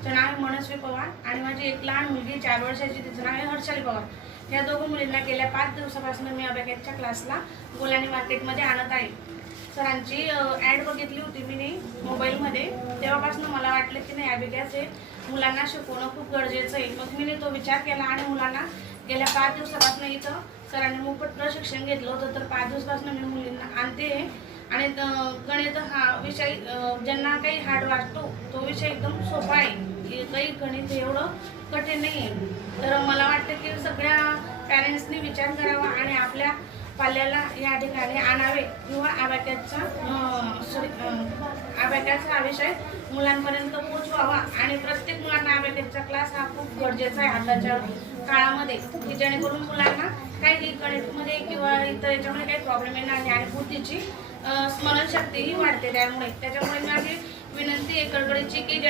तिचं नाव आहे मनस्वी पवार आणि माझी एक लहान मुलगी 4 वर्षाची, तिचं नाव आहे हर्षाली पवार। या दोघं मुलींना गेल्या 5 दिवसापासून मी अबॅकसच्या क्लासला गोलानी मार्केटमध्ये आणत आहे। सरांची ॲड बघितली होती मी मोबाईलमध्ये, तेव्हापासून मला वाटलं की नाही अबॅकस हे मुलांना शिकवणं खूप गरजेचं आहे। मग मी तो विचार केला आणि मुलांना गेल्या 5 दिवसापासून इथं सरांनी मोफत प्रशिक्षण घेतलं होतं। तर 5 दिवसापासून मी मुलींना आणते आणि गणित हा विषय ज्यांना काही हार्ड वाटतो तो विषय एकदम सोपा आहे, काही गणित एवढं कठीण नाही आहे। तर मला वाटतं की सगळ्या पॅरेंट्सनी विचार करावा आणि आपल्या पाल्याला या ठिकाणी आणावे किंवा अबॅकसचा हा विषय मुलांपर्यंत पोहोचवावा आणि प्रत्येक मुलांना अबॅकसचा क्लास हा खूप गरजेचा आहे आताच्या काळामध्ये, की जेणेकरून मुलांना काही गणितमध्ये किंवा इतर याच्यामध्ये काही प्रॉब्लेम येणार नाही आणि बुद्धीची स्मरणशक्तीही वाढते। त्यामुळे माझी विनंती आहे कळकळीची की